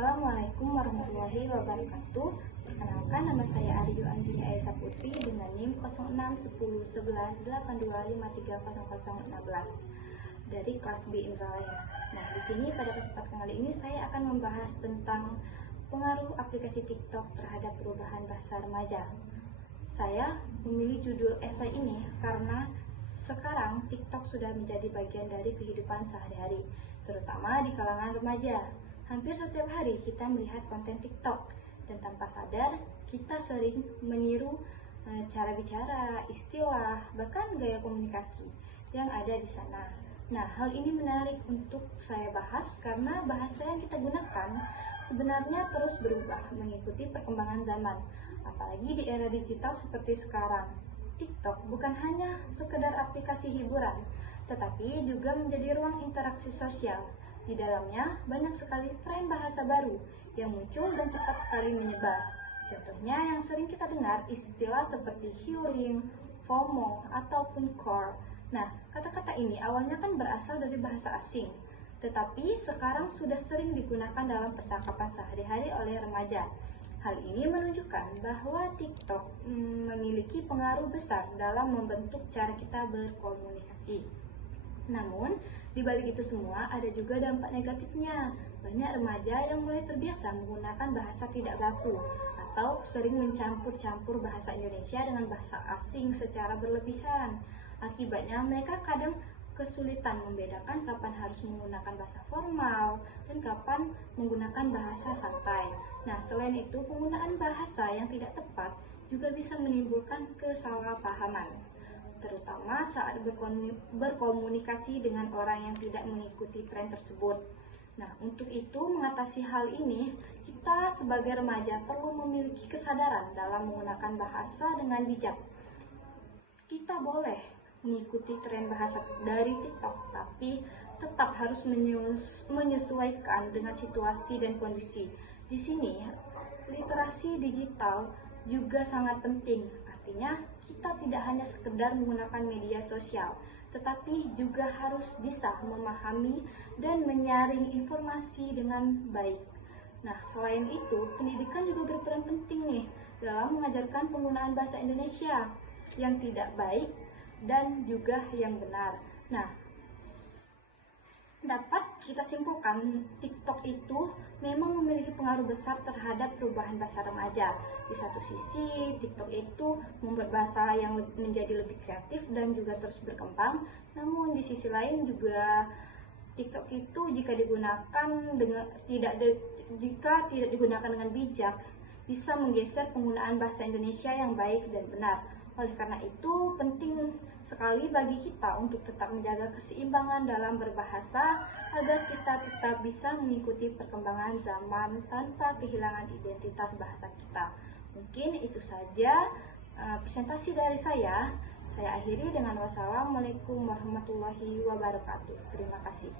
Assalamualaikum warahmatullahi wabarakatuh. Perkenalkan, nama saya Aryu Anjini Aisyah Putri dengan NIM 06101182530016 dari kelas B Indralaya. Nah, di sini pada kesempatan kali ini saya akan membahas tentang pengaruh aplikasi TikTok terhadap perubahan bahasa remaja. Saya memilih judul esai ini karena sekarang TikTok sudah menjadi bagian dari kehidupan sehari-hari, terutama di kalangan remaja. Hampir setiap hari kita melihat konten TikTok dan tanpa sadar kita sering meniru cara bicara, istilah, bahkan gaya komunikasi yang ada di sana. Nah, hal ini menarik untuk saya bahas karena bahasa yang kita gunakan sebenarnya terus berubah mengikuti perkembangan zaman. Apalagi di era digital seperti sekarang. TikTok bukan hanya sekedar aplikasi hiburan, tetapi juga menjadi ruang interaksi sosial. Di dalamnya banyak sekali tren bahasa baru yang muncul dan cepat sekali menyebar. Contohnya yang sering kita dengar istilah seperti healing, FOMO, ataupun core. Nah, kata-kata ini awalnya kan berasal dari bahasa asing, tetapi sekarang sudah sering digunakan dalam percakapan sehari-hari oleh remaja. Hal ini menunjukkan bahwa TikTok memiliki pengaruh besar dalam membentuk cara kita berkomunikasi. Namun, di balik itu semua ada juga dampak negatifnya. Banyak remaja yang mulai terbiasa menggunakan bahasa tidak baku atau sering mencampur-campur bahasa Indonesia dengan bahasa asing secara berlebihan. Akibatnya mereka kadang kesulitan membedakan kapan harus menggunakan bahasa formal dan kapan menggunakan bahasa santai. Nah, selain itu, penggunaan bahasa yang tidak tepat juga bisa menimbulkan kesalahpahaman, terutama saat berkomunikasi dengan orang yang tidak mengikuti tren tersebut. Nah, untuk itu mengatasi hal ini, kita sebagai remaja perlu memiliki kesadaran dalam menggunakan bahasa dengan bijak. Kita boleh mengikuti tren bahasa dari TikTok, tapi tetap harus menyesuaikan dengan situasi dan kondisi. Di sini, literasi digital juga sangat penting. Artinya, kita tidak hanya sekedar menggunakan media sosial, tetapi juga harus bisa memahami dan menyaring informasi dengan baik. Nah, selain itu, pendidikan juga berperan penting nih dalam mengajarkan penggunaan bahasa Indonesia yang tidak baik dan juga yang benar. Nah, dapat kita simpulkan TikTok itu memang memiliki pengaruh besar terhadap perubahan bahasa remaja. Di satu sisi, TikTok itu membuat bahasa yang menjadi lebih kreatif dan juga terus berkembang. Namun di sisi lain juga TikTok itu jika tidak digunakan dengan bijak, bisa menggeser penggunaan bahasa Indonesia yang baik dan benar. Oleh karena itu, penting sekali bagi kita untuk tetap menjaga keseimbangan dalam berbahasa agar kita tetap bisa mengikuti perkembangan zaman tanpa kehilangan identitas bahasa kita. Mungkin itu saja presentasi dari saya. Saya akhiri dengan wassalamualaikum warahmatullahi wabarakatuh. Terima kasih.